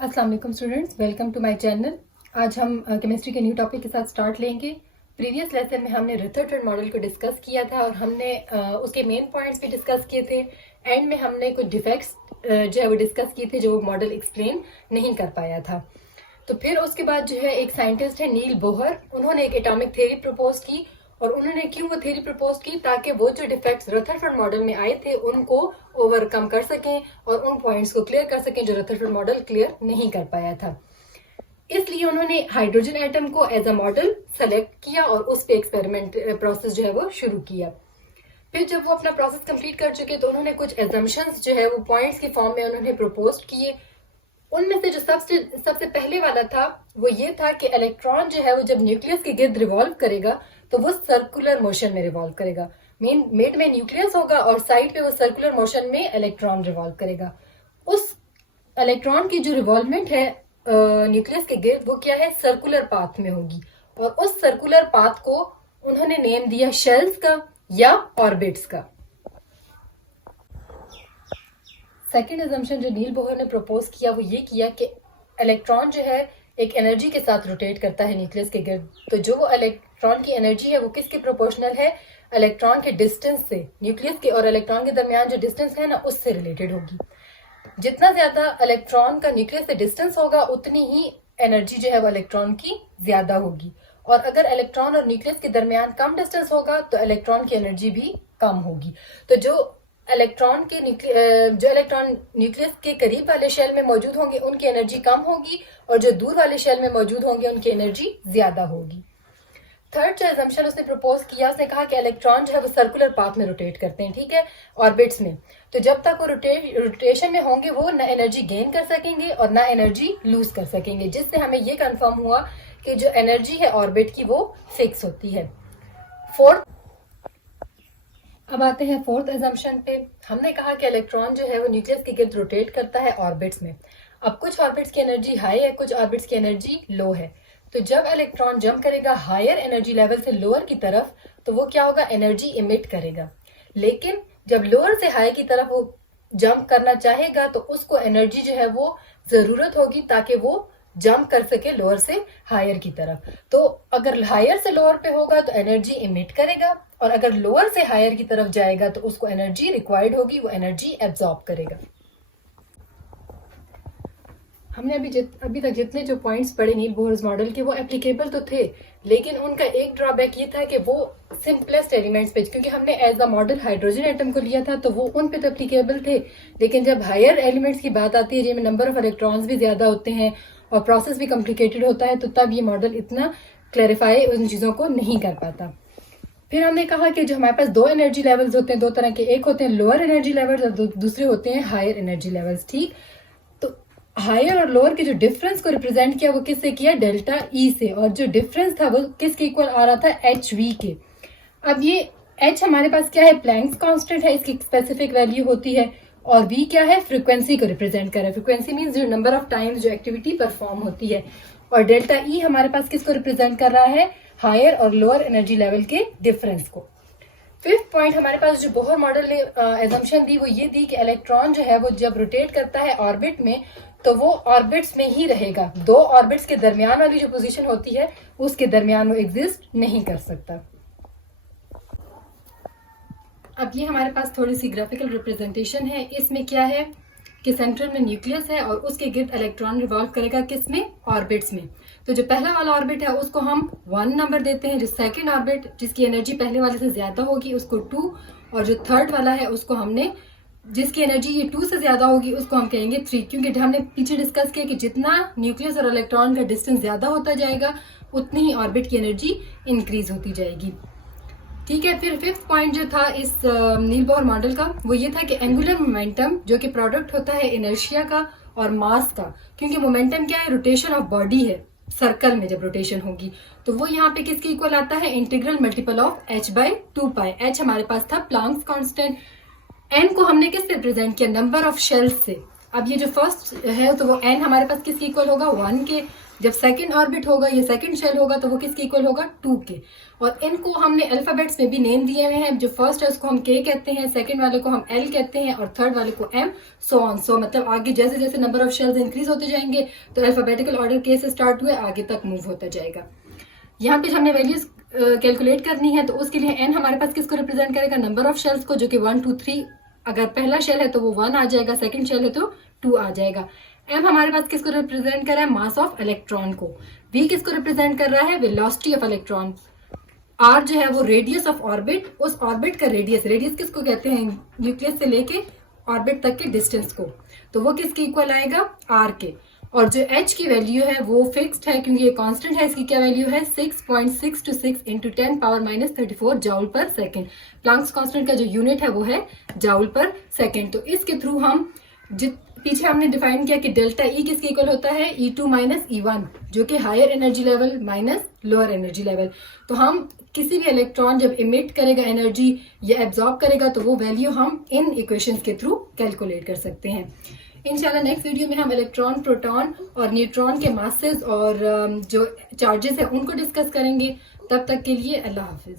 अस्सलाम वालेकुम students, welcome to my channel. आज हम केमिस्ट्री के न्यू टॉपिक के साथ स्टार्ट लेंगे। प्रीवियस लेसन में हमने रदरफोर्ड मॉडल को डिस्कस किया था और हमने उसके मेन पॉइंट्स भी डिस्कस किए थे। एंड में हमने कुछ डिफेक्ट्स जो है वो डिस्कस किए थे जो वो मॉडल एक्सप्लेन नहीं कर पाया था। तो फिर उसके बाद जो है एक साइंटिस्ट है नील बोहर, उन्होंने एक एटॉमिक थ्योरी प्रपोज की। और उन्होंने क्यों वो थ्योरी प्रपोज की? ताकि वो जो डिफेक्ट्स रदरफोर्ड मॉडल में आए थे उनको ओवरकम कर सकें और उन पॉइंट्स को क्लियर कर सकें जो रदरफोर्ड मॉडल क्लियर नहीं कर पाया था। इसलिए उन्होंने हाइड्रोजन एटम को एज अ मॉडल सेलेक्ट किया और उस पे एक्सपेरिमेंट प्रोसेस जो है वो शुरू किया। फिर जब वो अपना प्रोसेस कंप्लीट कर चुके तो उन्होंने कुछ एजम्पशंस जो है वो पॉइंट्स की फॉर्म में उन्होंने प्रपोज किए। उनमें से जो सबसे पहले वाला था वो ये था कि इलेक्ट्रॉन जो है वो जब न्यूक्लियस के गिर्द रिवॉल्व करेगा तो वो सर्कुलर मोशन में रिवॉल्व करेगा। मिड में न्यूक्लियस होगा और साइड पे वो सर्कुलर मोशन में इलेक्ट्रॉन रिवॉल्व करेगा। उस इलेक्ट्रॉन की जो रिवॉल्वमेंट है न्यूक्लियस के गिर्द वो क्या है, सर्कुलर पाथ में होगी। और उस सर्कुलर पाथ को उन्होंने नेम दिया शेल्स का या ऑर्बिट्स का। सेकेंड अजम्पशन जो नील बोहर ने प्रपोज किया वो ये किया कि इलेक्ट्रॉन जो है एक एनर्जी के साथ रोटेट करता है न्यूक्लियस के गिर्द। तो जो वो इलेक्ट्रॉन की एनर्जी है वो किसके प्रोपोर्शनल है? इलेक्ट्रॉन के डिस्टेंस से। न्यूक्लियस के और इलेक्ट्रॉन के दरमियान जो डिस्टेंस है ना उससे रिलेटेड होगी। जितना ज्यादा इलेक्ट्रॉन का न्यूक्लियस से डिस्टेंस होगा उतनी ही एनर्जी जो है वो इलेक्ट्रॉन की ज्यादा होगी। और अगर इलेक्ट्रॉन और न्यूक्लियस के दरमियान कम डिस्टेंस होगा तो इलेक्ट्रॉन की एनर्जी भी कम होगी। तो जो इलेक्ट्रॉन न्यूक्लियस के करीब वाले शेल में मौजूद होंगे उनकी एनर्जी कम होगी और जो दूर वाले शेल में मौजूद होंगे उनकी एनर्जी ज्यादा होगी। थर्ड जो एजम्पशन उसने प्रपोज किया, उसने कहा कि इलेक्ट्रॉन जो है वो सर्कुलर पाथ में रोटेट करते हैं, ठीक है, ऑर्बिट्स में। तो जब तक वो रोटेशन में होंगे वो ना एनर्जी गेन कर सकेंगे और ना एनर्जी लूज कर सकेंगे, जिससे हमें ये कंफर्म हुआ कि जो एनर्जी है ऑर्बिट की वो फिक्स होती है। अब आते हैं फोर्थ एजम्पशन पे। हमने कहा कि इलेक्ट्रॉन जो है वो न्यूक्लियस के गिर्द रोटेट करता है ऑर्बिट्स में। अब कुछ ऑर्बिट्स की एनर्जी हाई है, कुछ ऑर्बिट्स की एनर्जी लो है। तो जब इलेक्ट्रॉन जंप करेगा हायर एनर्जी लेवल से लोअर की तरफ तो वो क्या होगा, एनर्जी इमिट करेगा। लेकिन जब लोअर से हाई की तरफ वो जंप करना चाहेगा तो उसको एनर्जी जो है वो जरूरत होगी ताकि वो जंप कर सके लोअर से हायर की तरफ। तो अगर हायर से लोअर पे होगा तो एनर्जी इमिट करेगा और अगर लोअर से हायर की तरफ जाएगा तो उसको एनर्जी रिक्वायर्ड होगी, वो एनर्जी एब्जॉर्ब करेगा। हमने अभी तक जितने जो पॉइंट्स पढ़े नील बोहर्स मॉडल के वो एप्लीकेबल तो थे, लेकिन उनका एक ड्रॉबैक ये था कि वो सिंपलेस्ट एलिमेंट्स पे, क्योंकि हमने as a model hydrogen atom को लिया था तो वो उन पे तो एप्लीकेबल थे। लेकिन जब हायर एलिमेंट्स की बात आती है जिनमें नंबर ऑफ इलेक्ट्रॉन्स भी ज्यादा होते हैं और प्रोसेस भी कॉम्प्लिकेटेड होता है तो तब ये मॉडल इतना क्लैरिफाई उन चीजों को नहीं कर पाता। फिर हमने कहा कि जो हमारे पास दो एनर्जी लेवल्स होते हैं, दो तरह के, एक होते हैं लोअर एनर्जी लेवल्स और दूसरे होते हैं हायर एनर्जी लेवल्स, ठीक। तो हायर और लोअर के जो डिफरेंस को रिप्रेजेंट किया वो किससे किया? डेल्टा ई से। और जो डिफरेंस था वो किसके इक्वल आ रहा था? एच वी के। अब ये एच हमारे पास क्या है? प्लैंक्स कांस्टेंट है, इसकी स्पेसिफिक वैल्यू होती है। और वी क्या है? फ्रीक्वेंसी को रिप्रेजेंट कर रहा है। फ्रीक्वेंसी मीन्स जो नंबर ऑफ टाइम्स जो एक्टिविटी परफॉर्म होती है। और डेल्टा ई हमारे पास किसको रिप्रेजेंट कर रहा है? हायर और लोअर एनर्जी लेवल के डिफरेंस को। फिफ्थ पॉइंट हमारे पास जो बोहर मॉडल ने एजम्पशन दी वो ये दी कि इलेक्ट्रॉन जो है वो जब रोटेट करता है ऑर्बिट में तो वो ऑर्बिट्स में ही रहेगा। दो ऑर्बिट्स के दरमियान वाली जो पोजीशन होती है उसके दरमियान वो एग्जिस्ट नहीं कर सकता। अब ये हमारे पास थोड़ी सी ग्राफिकल रिप्रेजेंटेशन है। इसमें क्या है कि सेंटर में न्यूक्लियस है और उसके गिर्द इलेक्ट्रॉन रिवॉल्व करेगा, किसमें? ऑर्बिट्स में। तो जो पहला वाला ऑर्बिट है उसको हम 1 नंबर देते हैं, जो सेकंड ऑर्बिट जिसकी एनर्जी पहले वाले से ज्यादा होगी उसको 2, और जो थर्ड वाला है उसको हमने, जिसकी एनर्जी ये 2 से ज्यादा होगी उसको हम कहेंगे 3, क्योंकि हमने पीछे डिस्कस किया कि जितना न्यूक्लियस और इलेक्ट्रॉन का डिस्टेंस ज्यादा होता जाएगा उतनी ही ऑर्बिट की एनर्जी इंक्रीज होती जाएगी, ठीक है। फिर फिफ्थ पॉइंट जो था इस नील बोहर मॉडल का वो ये था कि एंगुलर मोमेंटम जो कि प्रोडक्ट होता है इनर्शिया का और मास का, क्योंकि मोमेंटम क्या है? रोटेशन ऑफ बॉडी है सर्कल में जब रोटेशन होगी तो वो यहाँ पे किसके इक्वल आता है? Integral multiple of h/2π। h हमारे पास था प्लैंक्स कांस्टेंट, n को हमने किससे रिप्रेजेंट किया? नंबर ऑफ शेल्स से। अब ये जो फर्स्ट है तो वो n हमारे पास किसके इक्वल होगा? 1 के। जब सेकंड ऑर्बिट होगा या सेकंड शेल होगा तो वो किसके इक्वल होगा, 2 के। और इनको हमने अल्फाबेट्स में भी नेम दिए हुए हैं। जो फर्स्ट है उसको हम के कहते हैं, सेकंड वाले को हम एल कहते हैं और थर्ड वाले को एम, सो ऑन। सो मतलब आगे जैसे जैसे नंबर ऑफ शेल्स इंक्रीज होते जाएंगे तो अल्फाबेटिकल ऑर्डर के से स्टार्ट हुए आगे तक मूव होता जाएगा। यहाँ पे हमने वैल्यूज कैलकुलेट करनी है, तो उसके लिए एन हमारे पास किसको रिप्रेजेंट करेगा, नंबर ऑफ शेल्स को, जो कि 1 2 3। अगर पहला शेल है तो वो 1 आ जाएगा, सेकंड शेल है तो 2 आ जाएगा। एम हमारे पास किसको रिप्रेजेंट कर रहा है, मास ऑफ इलेक्ट्रॉन को। वी किसको रिप्रेजेंट कर रहा है, वेलोसिटी ऑफ इलेक्ट्रॉन। आर जो है वो रेडियस ऑफ ऑर्बिट, उस ऑर्बिट का रेडियस, रेडियस किसको कहते हैं, न्यूक्लियस से लेके ऑर्बिट तक के डिस्टेंस को, तो वो किसके इक्वल आएगा, आर के। और जो एच की वैल्यू है वो फिक्स्ड है क्योंकि ये कांस्टेंट है। इसकी क्या वैल्यू है, 6.626 इंटू 10⁻⁻34 जाउल पर सेकेंड। प्लांक्स कांस्टेंट का जो यूनिट है वो है जाउल पर सेकेंड। तो इसके थ्रू हम पीछे हमने डिफाइन किया कि डेल्टा ई किसके इक्वल होता है, E2 माइनस E1, जो कि higher energy level minus lower energy level. तो हम किसी भी इलेक्ट्रॉन जब इमिट करेगा एनर्जी या एब्जॉर्ब करेगा तो वो वैल्यू हम इन इक्वेशंस के थ्रू कैलकुलेट कर सकते हैं। इंशाल्लाह नेक्स्ट वीडियो में हम इलेक्ट्रॉन, प्रोटॉन और न्यूट्रॉन के मासेस और जो चार्जेस है उनको डिस्कस करेंगे। तब तक के लिए अल्लाह हाफिज।